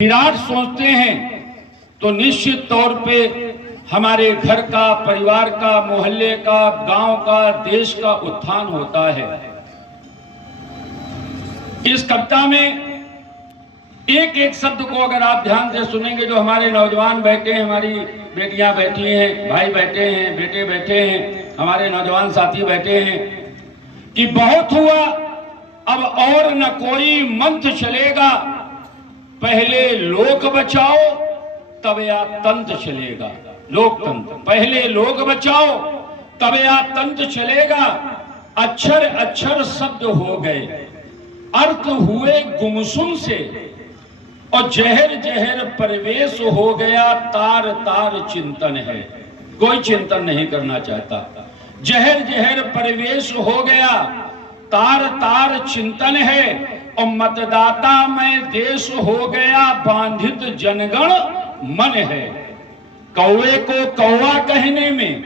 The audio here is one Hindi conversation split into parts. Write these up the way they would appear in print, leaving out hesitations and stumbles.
विराट सोचते हैं तो निश्चित तौर पे हमारे घर का, परिवार का, मोहल्ले का, गांव का, देश का उत्थान होता है। इस कविता में एक एक शब्द को अगर आप ध्यान से सुनेंगे, जो हमारे नौजवान बैठे हैं, हमारी बेटियां बैठी हैं, भाई बैठे हैं, बेटे बैठे हैं, हमारे नौजवान साथी बैठे हैं, कि बहुत हुआ अब और न कोई मंत्र चलेगा, पहले लोक बचाओ तब या तंत्र चलेगा। लोकतंत्र, पहले लोक बचाओ तब या तंत्र चलेगा। अक्षर अक्षर शब्द हो गए, अर्थ हुए गुमसुम से, और जहर जहर प्रवेश हो गया, तार तार चिंतन है। कोई चिंतन नहीं करना चाहता। जहर जहर प्रवेश हो गया, तार तार चिंतन है, और मतदाता में देश हो गया, बांधित जनगण मन है। कौवे को कौवा कहने में,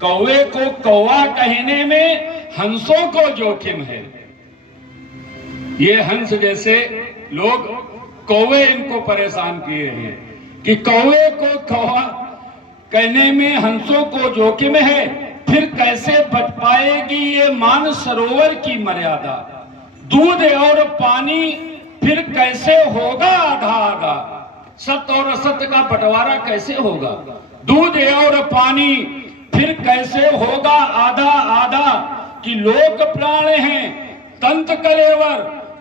कौवे को कौवा कहने में हंसों को जोखिम है। ये हंस जैसे लोग कौवे इनको परेशान किए हैं कि कौवे को कौवा कहने में हंसों को जोखिम है। फिर कैसे बच पाएगी ये मान सरोवर की मर्यादा। दूध और पानी फिर कैसे होगा आधा आधा। सत्य और असत्य का बंटवारा कैसे होगा। दूध और पानी फिर कैसे होगा आधा आधा। कि लोक प्राण हैं तंत्र कलेवर,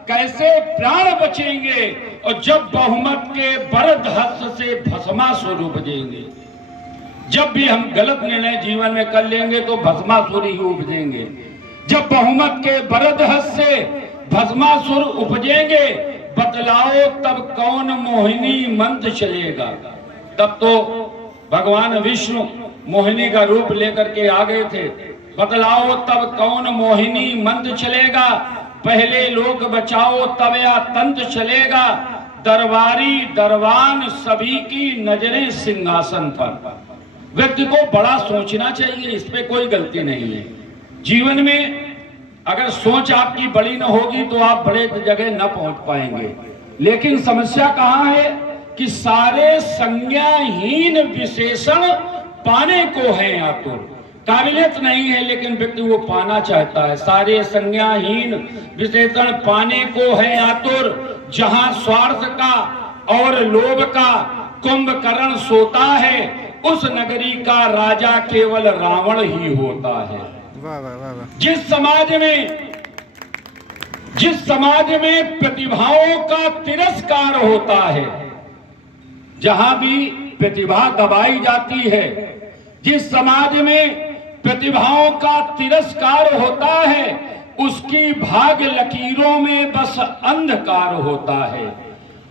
कैसे प्राण बचेंगे, और जब बहुमत के बरद हस्त से भस्मासुर उपजेंगे। जब भी हम गलत निर्णय जीवन में कर लेंगे तो भस्मासुर ही उपजेंगे। जब बहुमत के बरद हस्त से भस्मासुर उपजेंगे, बतलाओ तब कौन मोहिनी मंत्र चलेगा। तब तो भगवान विष्णु मोहिनी का रूप लेकर के आ गए थे। बतलाओ तब कौन मोहिनी मंत्र चलेगा, पहले लोक बचाओ तब या तंत्र चलेगा। दरबारी दरबान सभी की नजरें सिंहासन पर। व्यक्ति को बड़ा सोचना चाहिए, इस पे कोई गलती नहीं है। जीवन में अगर सोच आपकी बड़ी न होगी तो आप बड़े जगह न पहुंच पाएंगे। लेकिन समस्या कहां है कि सारे संज्ञाहीन विशेषण पाने को है आतुर। काबिलियत नहीं है लेकिन व्यक्ति वो पाना चाहता है। सारे संज्ञाहीन विशेषण पाने को है आतुर। जहां स्वार्थ का और लोभ का कुंभकर्ण सोता है, उस नगरी का राजा केवल रावण ही होता है। वाह वाह वाह वाह। जिस समाज में प्रतिभाओं का तिरस्कार होता है, जहां भी प्रतिभा दबाई जाती है, जिस समाज में प्रतिभाओं का तिरस्कार होता है, उसकी भाग्य लकीरों में बस अंधकार होता है।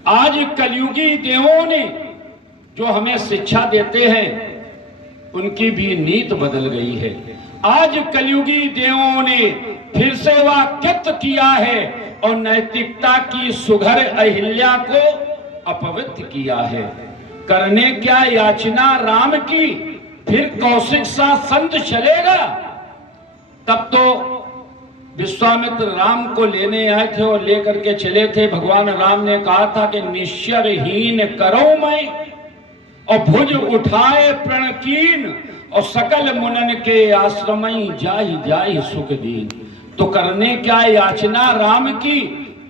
आज कलयुगी देवों ने जो हमें शिक्षा देते हैं, उनकी भी नीति बदल गई है। आज कलयुगी देवों ने फिर से वाक्यत्व किया है और नैतिकता की सुघर अहिल्या को अपवित्र किया है। करने क्या याचना राम की, फिर कौशिक सा संत चलेगा। तब तो विश्वामित्र राम को लेने आए थे और लेकर के चले थे। भगवान राम ने कहा था कि निश्चरहीन करो मैं, और भुज उठाए प्रणकीन, और सकल मुनन के आश्रमई जाहि जाहि सुख दीन। तो करने क्या याचना राम की,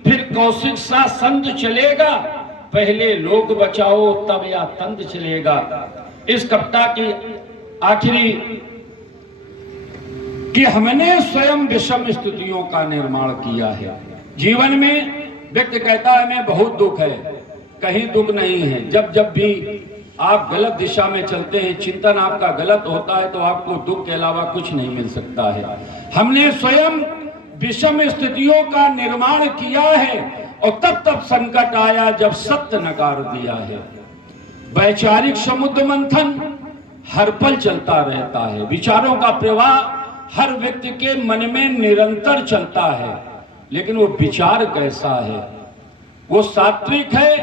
फिर कौशिक सा संत चलेगा। पहले लोक बचाओ तब या तंत्र चलेगा। इस कविता की आखिरी कि हमने स्वयं विषम स्थितियों का निर्माण किया है। जीवन में व्यक्ति कहता है मैं बहुत दुख है, कहीं दुख नहीं है। जब जब भी आप गलत दिशा में चलते हैं, चिंतन आपका गलत होता है, तो आपको दुख के अलावा कुछ नहीं मिल सकता है। हमने स्वयं विषम स्थितियों का निर्माण किया है, और तब तब संकट आया जब सत्य नकार दिया है। वैचारिक समुद्र मंथन हर पल चलता रहता है। विचारों का प्रवाह हर व्यक्ति के मन में निरंतर चलता है, लेकिन वो विचार कैसा है, वो सात्विक है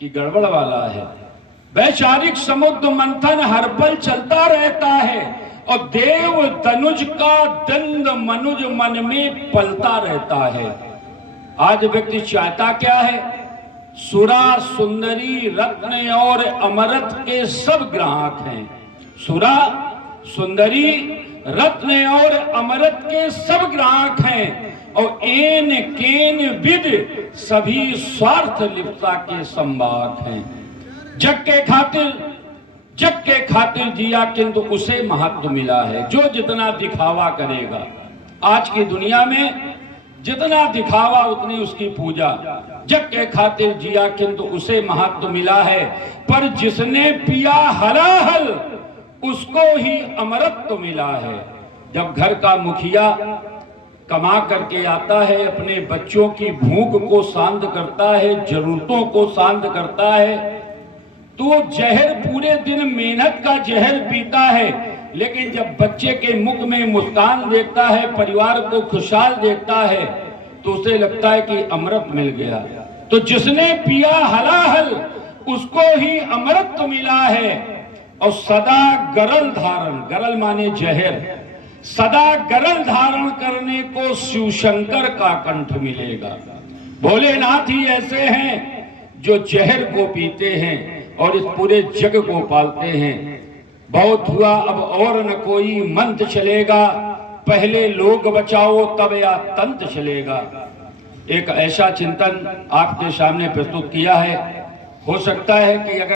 कि गड़बड़ वाला है। वैचारिक समुद्र मंथन हर पल चलता रहता है, और देव तनुज का दंड मनुज मन में पलता रहता है। आज व्यक्ति चाहता क्या है सुरा सुंदरी रत्न और अमृत के सब ग्राहक हैं। सुरा सुंदरी रत्न और अमृत के सब ग्राहक हैं और एन केन विद सभी स्वार्थ लिप्सा के संवाद हैं। जग के खातिर जिया किंतु उसे महत्व मिला है जो जितना दिखावा करेगा। आज की दुनिया में जितना दिखावा उतनी उसकी पूजा। जग के खातिर जिया किंतु उसे महत्व मिला है, पर जिसने पिया हलाहल उसको ही अमृत मिला है। जब घर का मुखिया कमा करके आता है, अपने बच्चों की भूख को शांत करता है, जरूरतों को शांत करता है, तो जहर पूरे दिन मेहनत का जहर पीता है, लेकिन जब बच्चे के मुख में मुस्कान देखता है, परिवार को खुशहाल देखता है, तो उसे लगता है कि अमृत मिल गया। तो जिसने पिया हलाहल उसको ही अमृत मिला है। और सदा गरल धारण, गरल माने जहर, सदा गरल धारण करने को शिवशंकर का कंठ मिलेगा। भोलेनाथ ही ऐसे हैं जो जहर को पीते हैं और इस पूरे जग को पालते हैं। बहुत हुआ अब और न कोई मंत्र चलेगा, पहले लोग बचाओ तब या तंत्र चलेगा। एक ऐसा चिंतन आपके सामने प्रस्तुत किया है। हो सकता है कि अगर